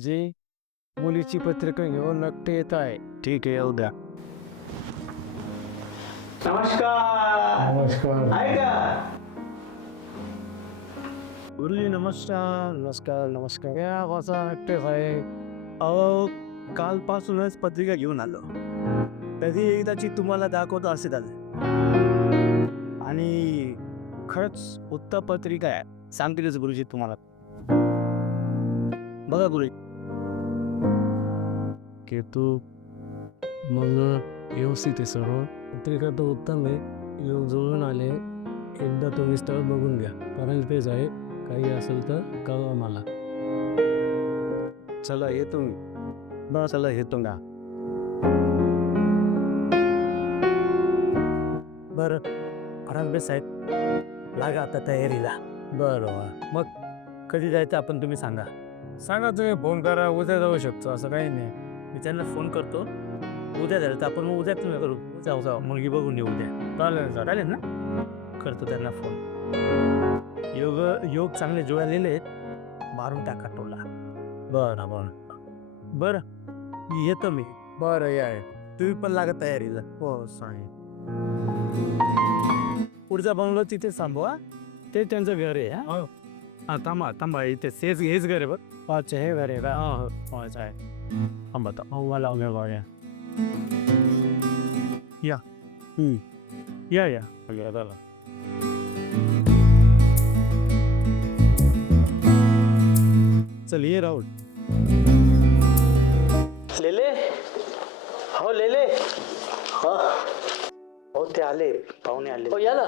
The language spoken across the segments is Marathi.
गुरुजी, मुलीची पत्रिका घेऊन नक्की येत आहे. ठीक आहे, येऊ द्या. नमस्कार. नमस्कार. आहे का गुरुजी. नमस्कार नमस्कार नमस्कार. या वाचा नक्कीच आहे. अहो, कालपासूनच पत्रिका घेऊन आलो. कधी एकदाची तुम्हाला दाखवतो असे झालं. आणि खरंच उत्तम पत्रिका आहे. सांगतीलच गुरुजी तुम्हाला. बघा गुरुजी. केतू मग व्यवस्थित आहे सर्व. पत्रिका तर उत्तम आहे. येऊन जुळून आले. एकदा तुम्ही स्थळ बघून घ्या. कारण तेच आहे. काही असेल तर कळवा मला. चला येतो मी. बरं चला येतो ना. बरं फडणवीस साहेब, लागा आता तयारीला. बरं मग कधी जायचं आपण तुम्ही सांगा. सांगा तुम्ही. फोन करा. उद्या जाऊ शकतो असं काही नाही. मी त्यांना फोन करतो. उद्या झालं तर आपण मग उद्या तुम्ही करू. जाऊ मुलगी बघून येऊ उद्या. चालेल ना. करतो त्यांना फोन. योग चांगले जुळलेले आहेत. मारून टाका टोला. बरं येतो मी. बरं या. तुम्ही पण लागा तयारीला. हो सांग. पुढचा बंगलो तिथे थांबवा. ते त्यांचं घर आहे. हा थांबा इथे. हेच घर आहे बघ. अच्छा हे घर आहे का? हो आहे. थांबा मला या. या चला. चल ये राहुल. लेले. हो लेले. हा हो ते आले. पाहुणे आले. हो या ना.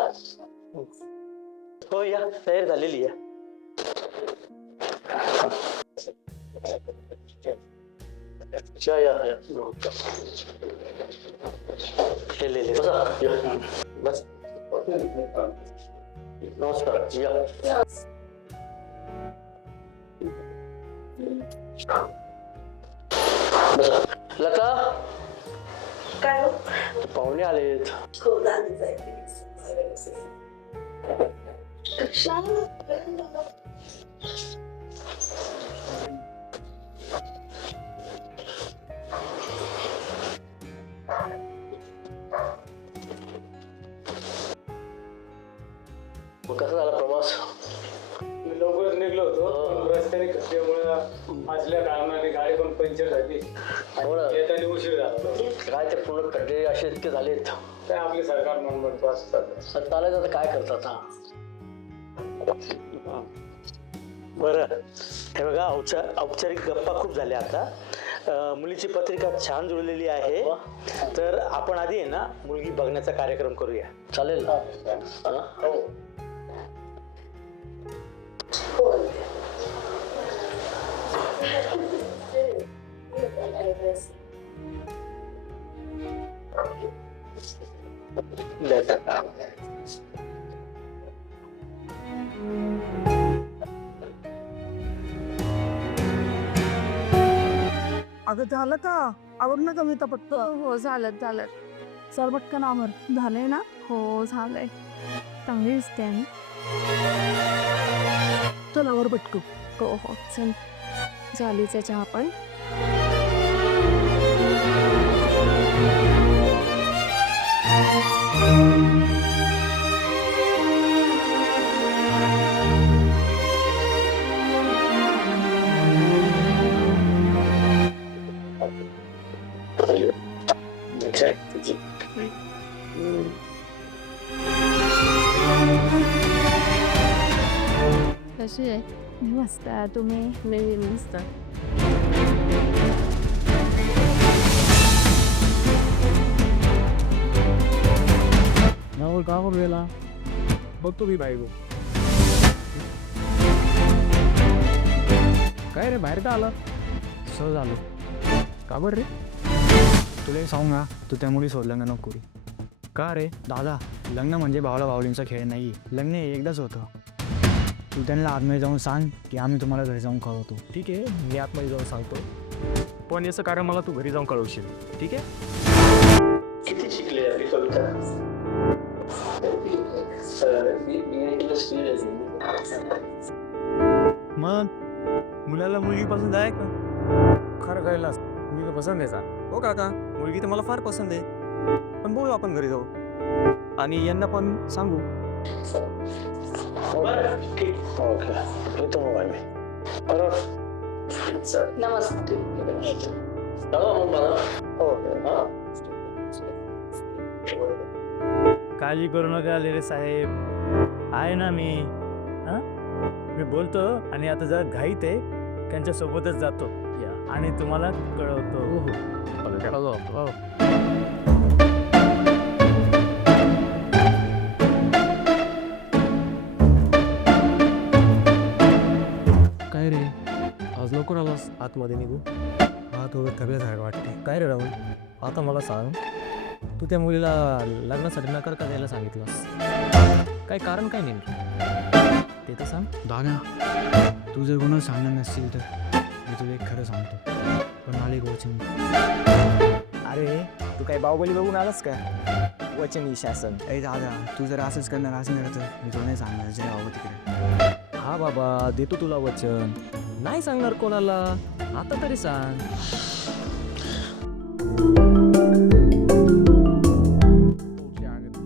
हो या. तयार झालेली आहे. या हे लेले बस. नमस्कार. या लता. काय हो? पाहुणे आलेत. हो झालं मग कसा झाला प्रवास? मी लवकरच निघलो होतो. रस्त्याने खड्ड्यामुळे असल्या कारणाने गाडी पण पंक्चर झाली. येताना उशीर झाला. काय ते पूर्ण खड्डे असे इतके झालेत. काय आपले सरकार म्हणतो असतात. चालायचं आता काय करतात. बरं हे बघा. औपचारिक गप्पा खूप झाल्या आता. मुलीची पत्रिका छान जुळलेली आहे. तर आपण आधी आहे ना मुलगी बघण्याचा कार्यक्रम करूया. चालेल ना? अगं झालं का? आवडलं का? मी तर पटत. हो झालं. सर पटकन आवर. झालंय ना? हो झालंय. चांगली दिसते आणि. चल आवर पटकन. हो चल. झालीच चहा पण. कशी आहे? मस्त आहे. तुम्ही? नवीन मस्त. राहुल कावर गेला? बघतो मी बायको. काय रे बाहेर का आला? सहज आलो. का बरं रे? तुला एक सांगू ना, तू त्या मुली सोडलं नको करू. का रे दादा? लग्न म्हणजे भावाला भावलींचा खेळ नाही. लग्न एकदाच होतं. तू त्यांना आतमध्ये जाऊन सांग की आम्ही तुम्हाला घरी जाऊन कळवतो. ठीक आहे, मी आतमध्ये जाऊन सांगतो. पण याचं कारण मला तू घरी जाऊन कळवशील. ठीक आहे? किती शिकले आपली कविता? मग मुलाला मुलगीपासून जाय का? खरं कळलास मी पसंत आहे सर. हो काका, मुलगी तर मला फार पसंत आहे. पण बोलू आपण घरी जाऊ आणि यांना पण सांगू. बरं ठीक. ओके येतो मग आम्ही. बरोबर. नमस्ते. काळजी करू नका लेरे साहेब, आहे ना मी. हां मी बोलतो आणि आता जर घाईत आहे त्यांच्या सोबतच जातो आणि तुम्हाला कळवतो. हो. काय रे, आज लवकर आलास आतमध्ये निघू? हा थोडं थकल्यासारखं वाटते. काय रे राहुल, आता मला सांग, तू त्या मुलीला लग्नासाठी नकार का द्यायला सांगितलंस? काय कारण काय नेमकं ते तर सांग. दादा तू जर कोणाला सांगणार नसशील तर मी तुला एक खरं सांगतो, पण मला एक वचन दे. अरे तू काय बाहुबली बघून आलास का? वचनी शासन. अरे दादा तू जर असंच करणार असणार तर मी तुला नाही सांगणार, जरा हवं तिकडे. हा बाबा, देतो तुला वचन. नाही सांगणार कोणाला, आता तरी सांग.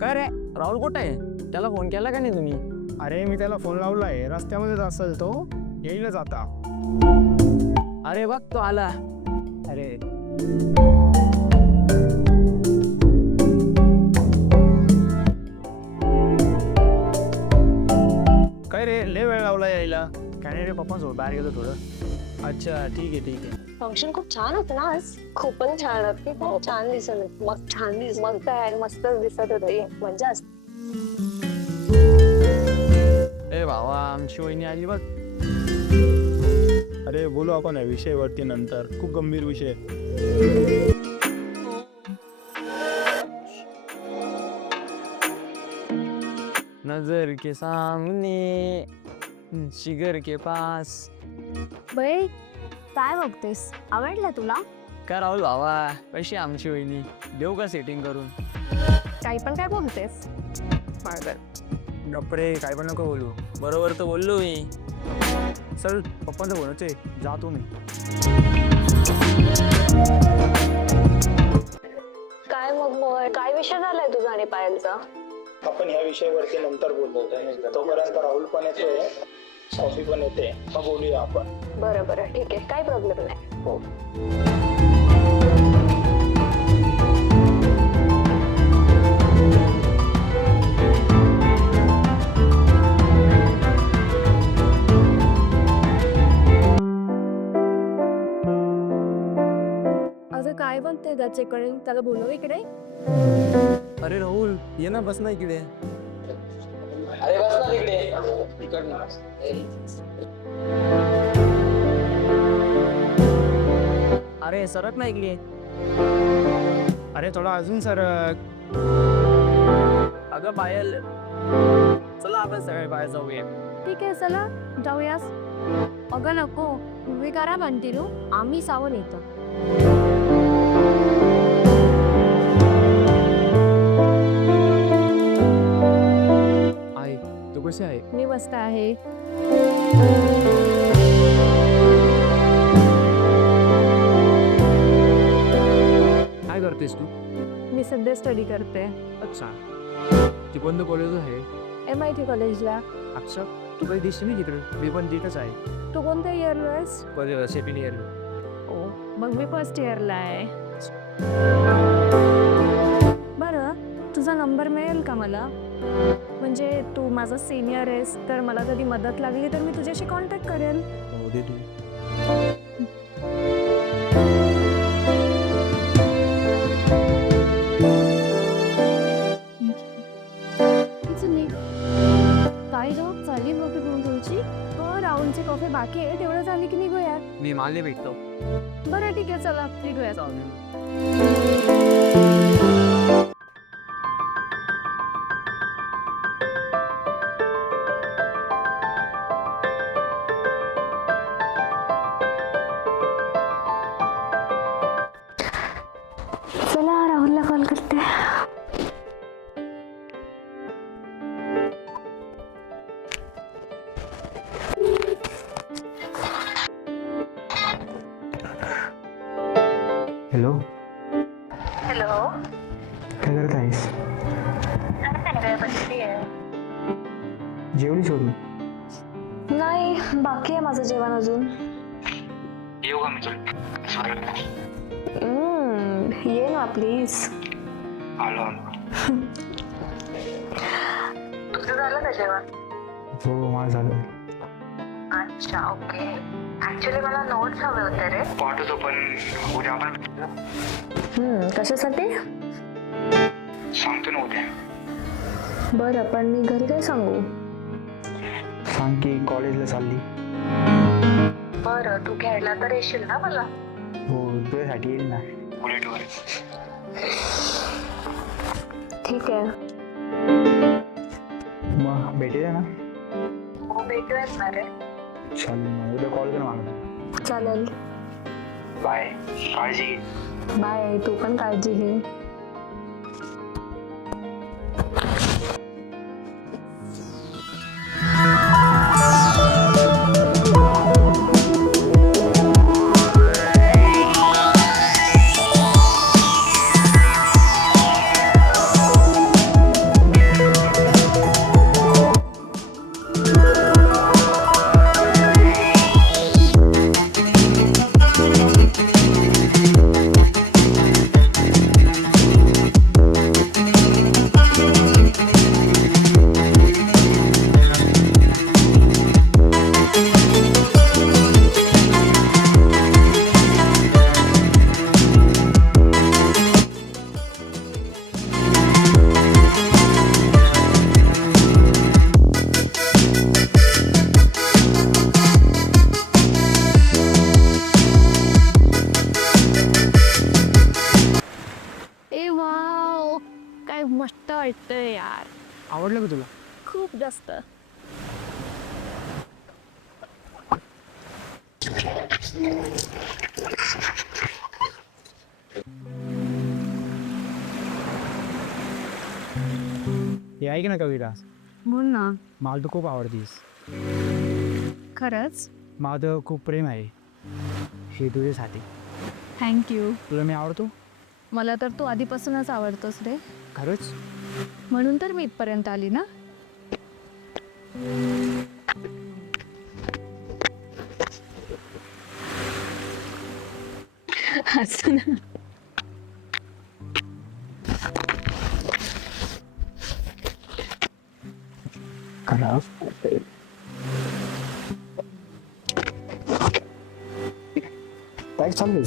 काय रे राहुल कुठे आहे? त्याला फोन केला का नाही तुम्ही? अरे मी त्याला फोन लावलाय, रस्त्यामध्येच असेल तो, येईलच आता. अरे बघ तो आला. अरे काय रे लय वेळ लावला यायला? काय नाही रे पप्पांसोबत बाहेर गेलो थोडं. अच्छा ठीक आहे. फंक्शन खूप छान होतं ना आज. खूपच छान होती. खूप छान दिसत होती. मग छान मग काय मस्तच दिसत होते. मजा असते. ए भावा, आमची वहिनी आली बघ. अरे बोलू आपण या विषयावरती नंतर, खूप गंभीर विषय. नजर के सामने, शिगर के पास. बाई काय बघतेस, आवडला तुला? काय राहुल भावा, कशी आमची वहिनी? देऊ का सेटिंग करून? काही पण काय बोलतेस? गप्परे काय पण नको बोलू. बरोबर तर बोललो मी. चल पप्पांचं बोलायचं आहे, जातो मी. काय मग काय विषय झालाय तुझा आणि पायलचा? आपण ह्या विषयावरती नंतर बोलतो. तोपर्यंत राहुल पण येतोय, सॉफी पण येते, मग बोलूया आपण. बरं ठीक आहे, काही प्रॉब्लेम नाही. हो. असं काय बनते त्याच्याकडे, त्याला बोलव इकडे. अरे राहुल, ये ना, बस ना इकडे. अरे बस ना तिकडे. अरे सरक ना इकडे. अरे थोडा अजून सरक. अगं पायल, चला आपण सगळे बाहेर जाऊया. ठीक आहे चला जाऊयास. अगं नको, तुम्ही करा कंटिन्यू, आम्ही सावून येतो. आई, तू कशी आहे? मी मस्त आहे. काय करतेस तू? मी सध्या स्टडी करते अच्छा, ती कोणतं कॉलेज आहे? MIT कॉलेजला. अच्छा, तू काही दिसते नाही तिकडे. मी पण तिथंच आहे. तू कोणत्या इयरला आहेस? Second year. ओ मग मी फर्स्ट इयरला आहे. बरं तुझा नंबर मिळेल का मला? म्हणजे तू माझा सिनियर आहेस, तर मला कधी मदत लागली तर मी तुझ्याशी कॉन्टॅक्ट करेल. हो दे तू. काय जॉब झाली मोठी म्हणून तुमची? हो राहुलची कॉफी बाकी आहे, तेवढं झाली की निघूया. मी माले भेटतो. बरं ठीक आहे चला निघूया. चला राहुलला कॉल करते. Hello, hello. काय करत आहेस? जेवली सोडून? नाही, बाकी आहे माझं जेवण अजून. येऊ का मी तुला? ये ना प्लीज. आलो आलो. तुझं झालं का जेवण? हो, माझं झालं. अच्छा, ओके. ऍक्च्युली मला नोट्स हवे होते रे. पाठवतो, पण उद्या आपण कशासाठी? सांगतो ना उद्या. बरं, पण मी घरी काय सांगू? सांग की कॉलेजला चालली. बरं, तू घ्यायला तर येशील ना मला? हो, तुझ्यासाठी येईल ना बुलेटवर. ठीक आहे. मग भेटेल ना? हो, भेटूयात ना रे. चालेल, मग उद्या कॉल कर मला. चालेल. बाय, काळजी घे. बाय, तू पण काळजी घे. ए वाव, काय मस्त वाटतंय यार. आवडलं का तुला? खूप जास्त. हे ऐक ना कविता, बोल ना. मला तू खूप आवडतीस. खरंच? माझं खूप प्रेम आहे हे तुझ्यासाठी. थँक्यू. तुला मी आवडतो? मला तर तू आधीपासूनच आवडतोस रे. खरंच? म्हणून तर मी इथपर्यंत आली ना. असं ना. काय चालू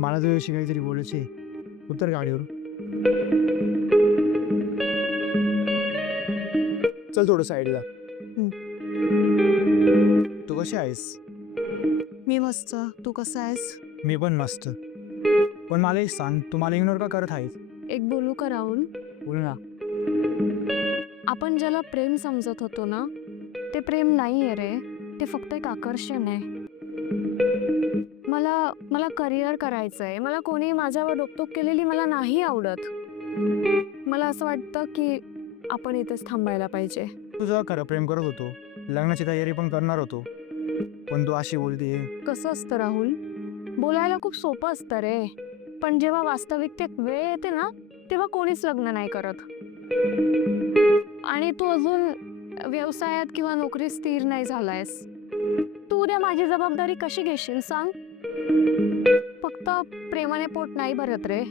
मला तुझ्याशी काहीतरी बोलायचे. उतर गाडीवर. चल थोडं साईडला. तू कशी आहेस? मी मस्त. तू कसा आहेस? मी पण मस्त. पण मला एक सांग, तू मला इग्नोर का करत आहेस? एक बोलू का राहुल? बोल ना. आपण ज्याला प्रेम समजत होतो ना, ते प्रेम नाही आहे रे. ते फक्त एक आकर्षण आहे. मला करिअर करायचं आहे. मला कोणी माझ्यावर रोकटोक केलेली मला नाही आवडत. मला असं वाटतं की आपण इथेच थांबायला पाहिजे. तुझं खरं प्रेम करत होतो, लग्नाची तयारी पण करणार होतो, पण तू अशी बोलते. कसं असतं राहुल? बोलायला खूप सोपं असतं रे, पण जेव्हा वास्तविकतेत वेळ येते ना, तेव्हा कोणीच लग्न नाही करत. आणि तू अजून व्यवसायात किंवा नोकरीत स्थिर नाही झालायस. तू उद्या माझी जबाबदारी कशी घेशील सांग? फक्त प्रेमाने पोट नाही भरत रे.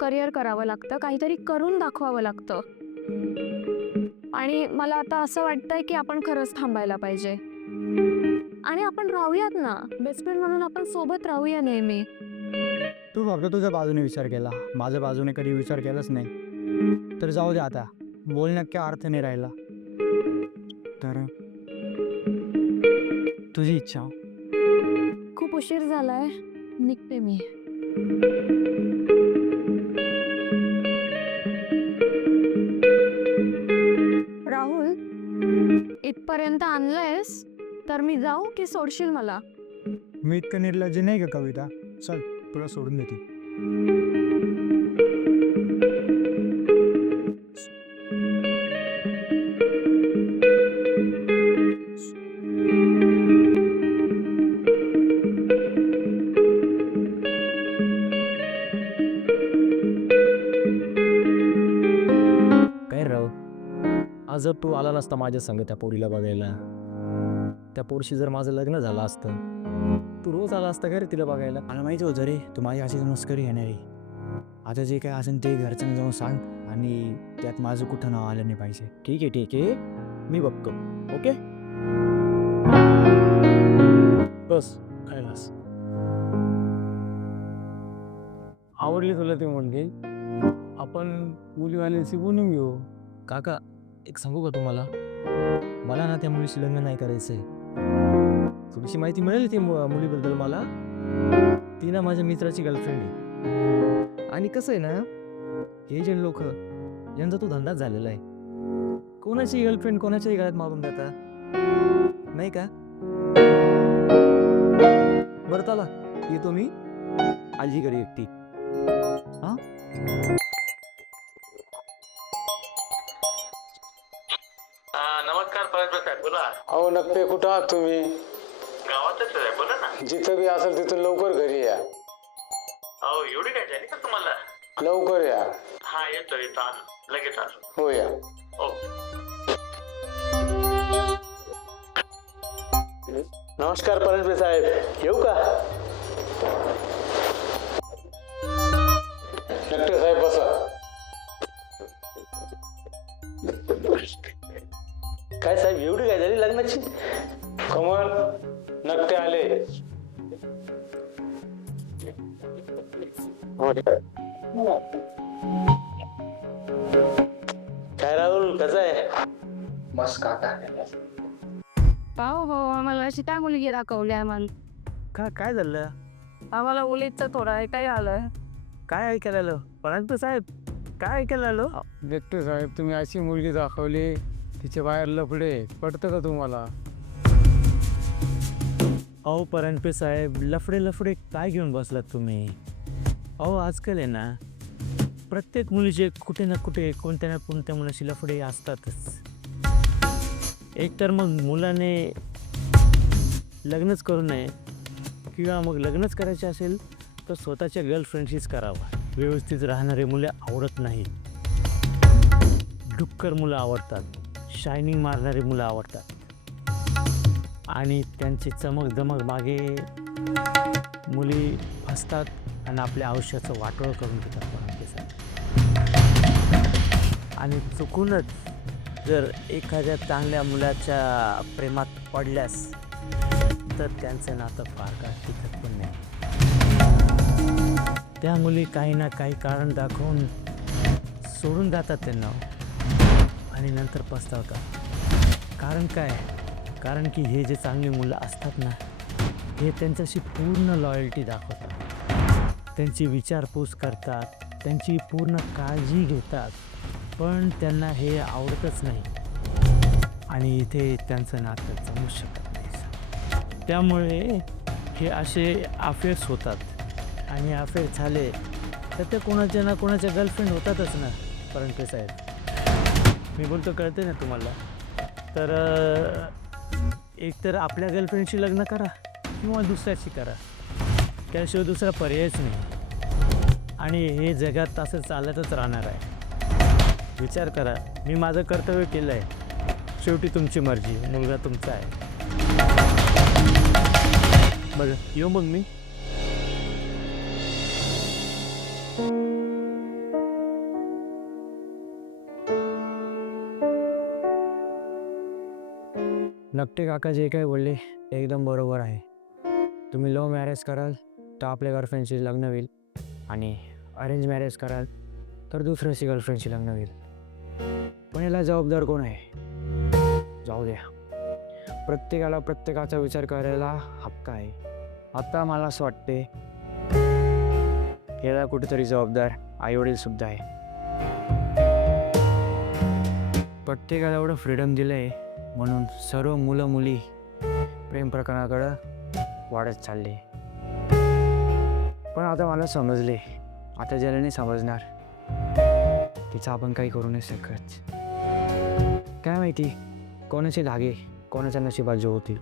करिअर करावं लागतं, काहीतरी करून दाखवावं लागतं. आणि मला आता असं वाटतंय की आपण खरंच थांबायला पाहिजे. आणि आपण राहूयात ना, बेस्ट फ्रेंड म्हणून आपण सोबत राहूया नेहमी. तू फक्त तुझ्या बाजूने विचार केला, माझ्या बाजूने कधी विचार केलाच नाही. तर जाऊ दे आता, बोलण्यात काय अर्थ नाही राहिला. तर तुझी इच्छा. खूप उशीर झालाय, निघते मी. राहुल, इथपर्यंत इथपर्यंत आणलंयस तर मी जाऊ की सोडशील मला? मी इतकं निर्लज्ज नाही का कविता? चल तुला सोडून देते. काय राव, आज जर तू आला नसता माझ्या संग त्या पोरीला बघायला, त्या पोरशी जर माझं लग्न झालं असतं, तू रोज आला असता का रे तिला बघायला? मला माहिती होतं रे तू माझी अशी मस्करी घेणारी. आता जे काय असेल ते घरच्यांना जाऊन सांग आणि त्यात माझं कुठं नाव आलं नाही पाहिजे. ठीक आहे, मी बघतो. ओके, बस खायलास. आवडली तुला ते मुलगी? आपण मुलीवाल्यांशी बोलून घेऊ. काका, एक सांगू का तुम्हाला, मला ना त्या मुलीशी लग्न नाही करायचंय. थोडीशी माहिती मिळेल ती मुलीबद्दल मला. ती ना माझ्या मित्राची गर्लफ्रेंड आहे. आणि कसं आहे ना, हे जे लोक यांचा तो धंदाच झालेला आहे. कोणाची गर्लफ्रेंड कोणाच्याही गळ्यात मारून देता, नाही का? बरं चला, येतो मी आजी घरी एकटी. हां, नमस्कार परत साहेब, बोला. अहो नक्की कुठं आहात तुम्ही? गावातच आहे, बोला ना. जिथं बी असेल तिथून लवकर घरी या. अहो एवढी काय झाली का तुम्हाला? लवकर या. हा येतो आलो, लगेच आलो. हो या. हो. नमस्कार परंजपे साहेब, येऊ का? नक्की साहेब बसा. काय साहेब एवढी काय झाली लग्नाची? कमल नक्की आले. काय राहुल, कसं आहे? मस्त काका. हो आम्हाला अशी काय मुलगी दाखवली आम्हाला? काय झालं? आम्हाला मुलीचं थोडं ऐकायला आलं. काय ऐकायला आलं? परंतु साहेब, काय ऐकायला आलो? देखतो साहेब, तुम्ही अशी मुलगी दाखवली, तिचे बाहेर लफडे पडतं का तुम्हाला? अहो परणपे साहेब, लफडे काय घेऊन बसलात तुम्ही? अहो आजकाल आहे ना, प्रत्येक मुलीचे कुठे ना कुठे कोणत्या ना कोणत्या मुलाशी लफडे असतातच. एकतर मग मुलाने लग्नच करू नये, किंवा मग लग्नच करायचे असेल तर स्वतःच्या गर्लफ्रेंडशीच करावं. व्यवस्थित राहणारे मुलं आवडत नाहीत. डुक्कर मुलं आवडतात, शायनिंग मारणारी मुलं आवडतात, आणि त्यांची चमक दमक मागे मुली फसतात आणि आपल्या आयुष्याचं वाटोळं करून घेतात. आणि चुकूनच जर एखाद्या चांगल्या मुलाच्या प्रेमात पडल्यास तर त्यांचं नातं फार काळ टिकत पण नाही. त्या मुली काही ना काही कारण दाखवून सोडून जातात त्यांना आणि नंतर पस्तावतात. कारण काय? कारण की हे जे चांगली मुलं असतात ना, हे त्यांच्याशी पूर्ण लॉयल्टी दाखवतात, त्यांची विचारपूस करतात, त्यांची पूर्ण काळजी घेतात, पण त्यांना हे आवडतच नाही आणि इथे त्यांचं नातं जमू शकत नाही. त्यामुळे हे असे अफेअर्स होतात आणि अफेअर झाले तर ते कोणाच्या ना कोणाच्या गर्लफ्रेंड होतातच ना. परंतु साहेब, मी बोलतो कळते ना तुम्हाला? तर एकतर आपल्या गर्लफ्रेंडशी लग्न करा किंवा दुसऱ्याशी करा, त्याशिवाय दुसरा पर्यायच नाही. आणि हे जगात असं चालतच राहणार आहे. विचार करा, मी माझं कर्तव्य केलं आहे, शेवटी तुमची मर्जी, मुलगा तुमचा आहे. बरं येऊ मग मी. नक्की काका जे काही बोलले एकदम बरोबर आहे. तुम्ही लव्ह मॅरेज कराल तर आपल्या गर्लफ्रेंडशी लग्न होईल, आणि अरेंज मॅरेज कराल तर दुसऱ्याशी गर्लफ्रेंडशी लग्न होईल. पण याला जबाबदार कोण आहे? जाऊ द्या, प्रत्येकाला प्रत्येकाचा विचार करायला हक्क आहे. आता मला असं वाटते याला कुठेतरी जबाबदार आईवडील सुद्धा आहे. प्रत्येकाला एवढं फ्रीडम दिलं आहे म्हणून सर्व मुलं मुली प्रेम प्रकरणाकडं वाढत चालले. पण आता मला समजले, आता ज्याला नाही समजणार तिचं आपण काही करू नाही शकत. काय माहिती कोणाचे धागे कोणाच्या नशिबात जो होतील.